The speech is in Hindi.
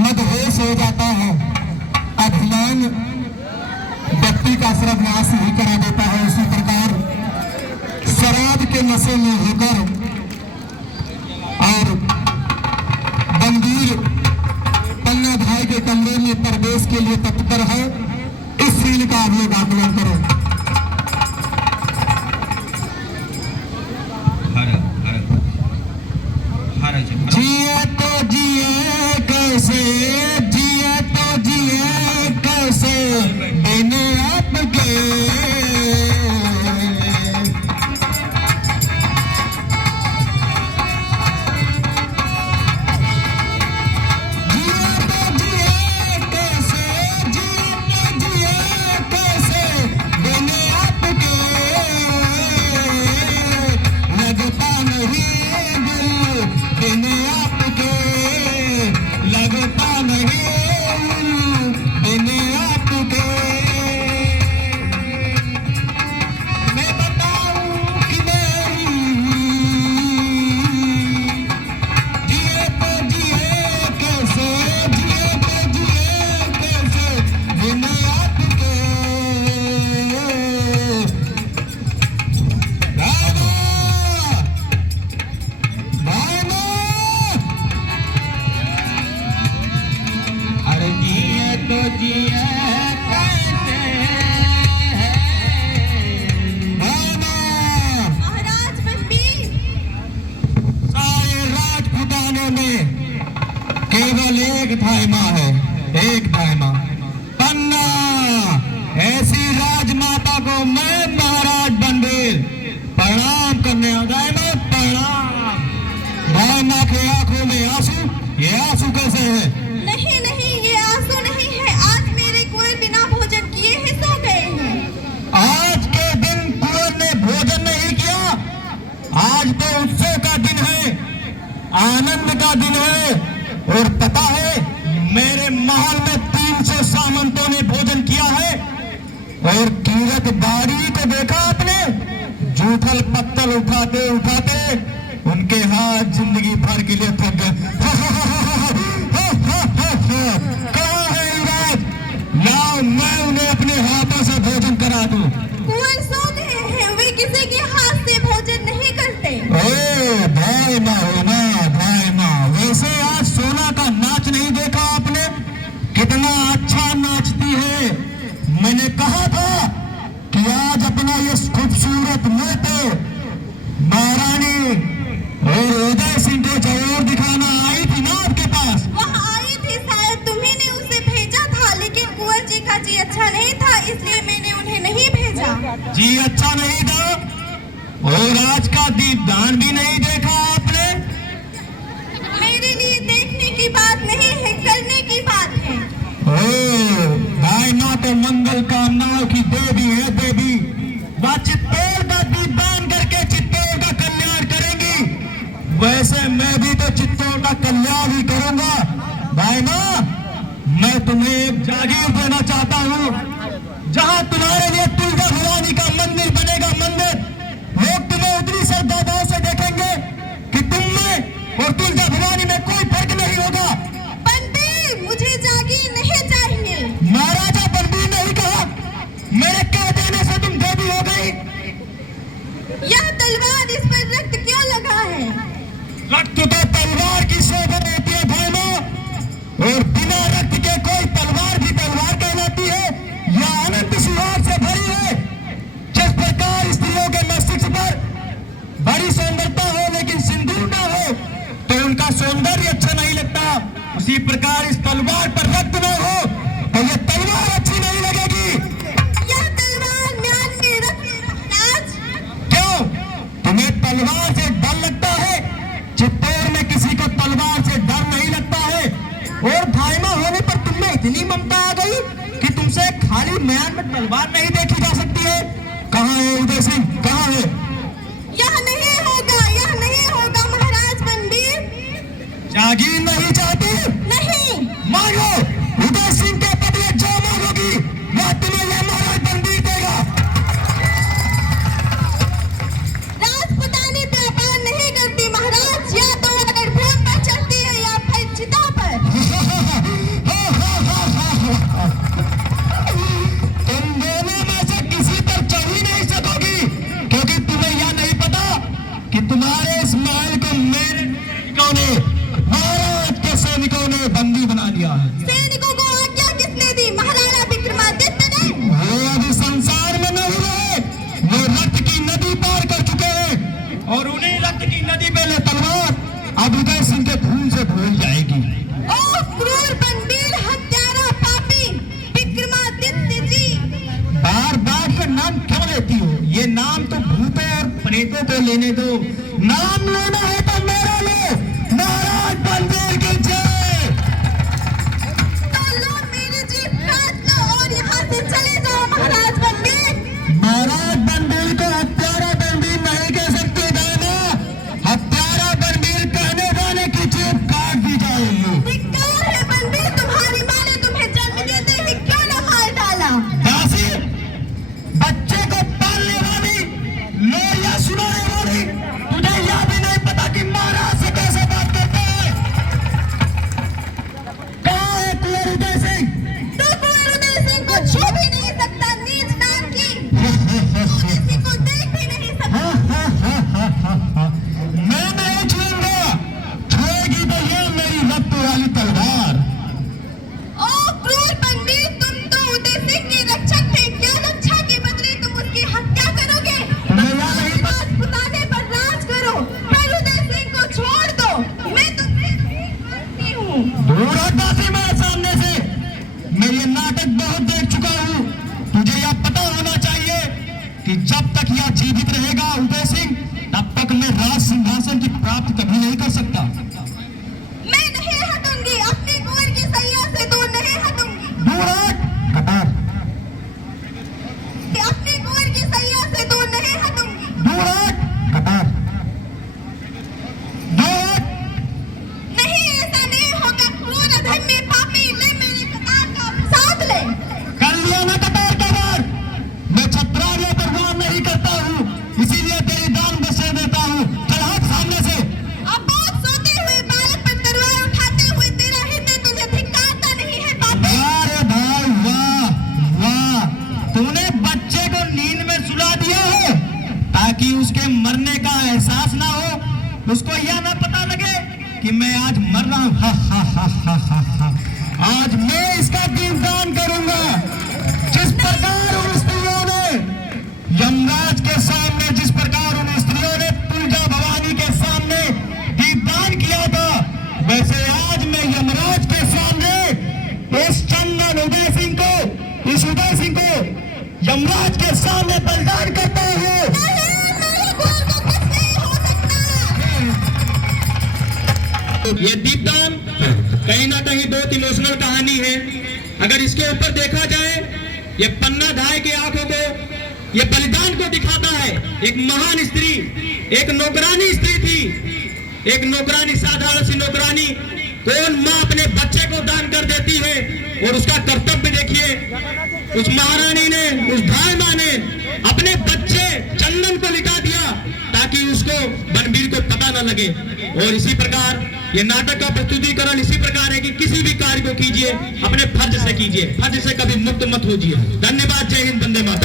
मदहोश हो जाता है। अभिमान व्यक्ति का सर्वनाश ही करा देता है। उसी प्रकार शराब के नशे में होकर और बंदीर पन्ना भाई के कमरे में प्रवेश के लिए तत्पर है। इस सीन का आप लोग आकलन करें। जिए तो जिए कैसे, जिए तो जिए कैसे बिन आपके। केवल एक धायमा है, एक धायमा पन्ना। ऐसी राजमाता को मैं महाराज बंदेल प्रणाम करने आ जाए। मैं प्रणाम। धायमा के आंखों में आंसू, ये आंसू कैसे है? नहीं नहीं, ये आंसू नहीं है। आज मेरे कुंवर बिना भोजन किए ही सो गए हैं। आज के दिन कुंवर ने भोजन नहीं किया। आज तो उत्सव का दिन है, आनंद का दिन है। और पता है, मेरे महल में 300 सामंतों ने भोजन किया है। और कीरत बारी को देखा आपने? जूठल पत्तल उठाते उठाते उनके हाथ जिंदगी भर के लिए थक गए। कहाँ है युवराज? लाओ, मैं उन्हें अपने हाथों से भोजन करा दूं। कुंवर सो गए हैं, वे किसी के हाथ से भोजन नहीं करते। ओ भाई ना होना, भाई ना। वैसे आज सोना का नाच नहीं देखा आपने? कितना अच्छा नाचती है। मैंने कहा था कि आज अपना ये खूबसूरत नृत्य महारानी और उदय सिंह को जरूर दिखाना आई थी ना आपके पास? वहाँ आई थी, शायद तुम्ही ने उसे भेजा था, लेकिन कुंवर जी का जी अच्छा नहीं था, इसलिए मैंने उन्हें नहीं भेजा। जी अच्छा नहीं था? और आज का दीपदान भी नहीं देखा आपने? मेरे लिए देखने की बात नहीं है, करने की बात है। ओ भाई ना, तो मंगल कामनाओं की देवी है देवी। वह चित्तौड़ का दीपदान करके चित्तौड़ का कल्याण करेंगी। वैसे मैं भी तो चित्तौड़ का कल्याण ही करूंगा। भाई ना, मैं तुम्हें एक जागीर देना चाहता हूँ, जहाँ तुम्हारे लिए तुलजा भवानी का मंदिर बनेगा। मंदिर लोग तुम्हें उतनी श्रद्धा से देखेंगे कि तुम में और तुलजा भवानी में कोई फर्क नहीं होगा। बंदी, मुझे जागीर नहीं चाहिए। महाराजा बलबीर नहीं कहा, मेरे कह देने से तुम देवी हो गई। यह तलवार, इस पर रक्त क्यों लगा है? रक्त तो तलवार की शोभा होती है भाईमा, और बिना रक्त के कोई तलवार भी तलवार कहलाती है। यह अनंत सुहाग से भरी है। जिस प्रकार स्त्रियों के मस्तिष्क पर बड़ी सौंदर्यता हो लेकिन सिंदूर ना हो तो उनका सौंदर्य अच्छा नहीं लगता, उसी प्रकार इस तलवार पर रक्त ना हो तो यह तलवार अच्छी नहीं लगेगी। यह तलवार म्यान में रक्त। क्यों, तुम्हें तलवार से डर लगता है? चित्तौड़ में किसी को तलवार से डर नहीं लगता है। और भाईमा होने पर तुमने इतनी ममता आ गई कि तुमसे खाली म्यान में तलवार नहीं देखी जा सकती है। कहाँ है उदय सिंह, कहाँ है? यह नहीं होगा, यह नहीं होगा महाराज बलबीर। जागीर नहीं चाहती? नहीं। मांगो, उदय सिंह के बदले जो मांगोगी वह तुम्हें यह महाराज बलबीर देगा। राजपुतानी व्यापार नहीं करती महाराज, या तो अगर भूम पर चढ़ती है या फिर चिता पर। को बंदी बना लिया है। सैनिकों को आज्ञा किसने दी? महाराणा विक्रमादित्य ने। वो अभी संसार में नहीं रहे, वो रक्त की नदी पार कर चुके हैं और उन्हीं रक्त की नदी पे ले तलवार अब उदय सिंह के खून से भूल जाएगी। ओ क्रूर बनबीर हत्यारा पापी विक्रमादित्य जी, बार बार ये नाम क्यों लेती हो? ये नाम तो भूतों और प्रेतों को लेने दो, नाम लेना है तो मेरा लो, महाराज बलबीर की जय। तो लो मेरी जीभ काट लो और यहाँ से चले जाओ महाराज बनबीर। महाराज बलबीर को हत्यारा बलबीर नहीं कह सकते दाना, हत्यारा बलबीर कहने वाले की जीभ काट दी जाएगी। धिक्कार है बनबीर, तुम्हारी माँ ने तुम्हें जन्म देते ही क्यों न मार डाला? दासी, बच्चे को पालने वाली, लोरियां सुनाने वाली, तुझे यह भी नहीं पता कि महाराज से कैसे बात करते हैं? कहाँ है कुंवर उदय सिंह? तू कुंवर उदय सिंह को छू भी नहीं सकता, नीच नाम की। उदय सिंह को देख भी नहीं सकता। मैं नहीं छूऊंगा, छुएगी तो ये मेरी रक्त वाली तलवार। ओ क्रूर बनबीर, तुम तो उदय सिंह के रक्षक थे, क्या रक्षा के बदले तुम उसकी हत्या करोगे? राज पुताने पर राज करो, पर उदय सिंह को छोड़ दो। मैं तुमसे नहीं मानती हूँ। दूर हट दासी मेरे सामने से, मैं ये नाटक बहुत देख चुका हूँ। तुझे यह पता होना चाहिए कि जब तक यह जीवित रहेगा उदय सिंह, तब तक मैं राज सिंहासन की प्राप्ति कभी नहीं कर सकता। मैं नहीं हटूंगी, अपने कुंवर की सैया से दूर नहीं हटूंगी। दूर हट कतार, कि अपने कुंवर की सैया से दूर नहीं हटूंगी। दूर हट कतार, दूर हट। नहीं, ऐसा नहीं होगा। क्रूर अधर्मी पापी, ले मेरी कतार का साथ ले। कर लिया ना कतार का वार, मैं छत्रार या परवार नहीं करता हूँ, इसीलिए तेरी दान बसे देता हूँ। चल हट सामने से। अब बहुत सोते हुए बालक पर तलवार उठाते हुए तेरा हृदय तुझे धिक्कारता नहीं है पापी। अरे भाई वाह वाह, तूने बच्चे को नींद में सुला दिया है ताकि उसके मरने का एहसास ना हो, उसको यह ना पता लगे कि मैं आज मर रहा हूं। हा हा हा हा हा हा। आज मैं इसका दीपदान करूंगा। जिस प्रकार उन स्त्रियों ने यमराज के सामने, जिस प्रकार उन स्त्रियों ने तुलजा भवानी के सामने दीपदान किया था, वैसे आज मैं यमराज के सामने इस चंदन उदय सिंह को, इस उदय सिंह को यमराज के सामने बलिदान करता हूँ। नहीं, मेरे कुंवर को कुछ नहीं हो सकता। ये दीपदान कहीं ना कहीं बहुत इमोशनल कहानी है। अगर इसके ऊपर देखा जाए, ये पन्ना धाय की आंखों को, ये बलिदान को दिखाता है। एक महान स्त्री, एक नौकरानी स्त्री थी, एक नौकरानी, साधारण सी नौकरानी। कौन माँ अपने बच्चे को दान कर देती है? और उसका कर्तव्य देखिए, उस महारानी ने, उस धाय माँ ने अपने बच्चे चंदन को लिखा दिया ताकि उसको बनबीर को पता न लगे। और इसी प्रकार ये नाटक का प्रस्तुतिकरण इसी प्रकार है कि किसी भी कार्य को कीजिए अपने फर्ज से कीजिए, फर्ज से कभी मुक्त मत होजिए। धन्यवाद। जय हिंद, वंदे मातरम।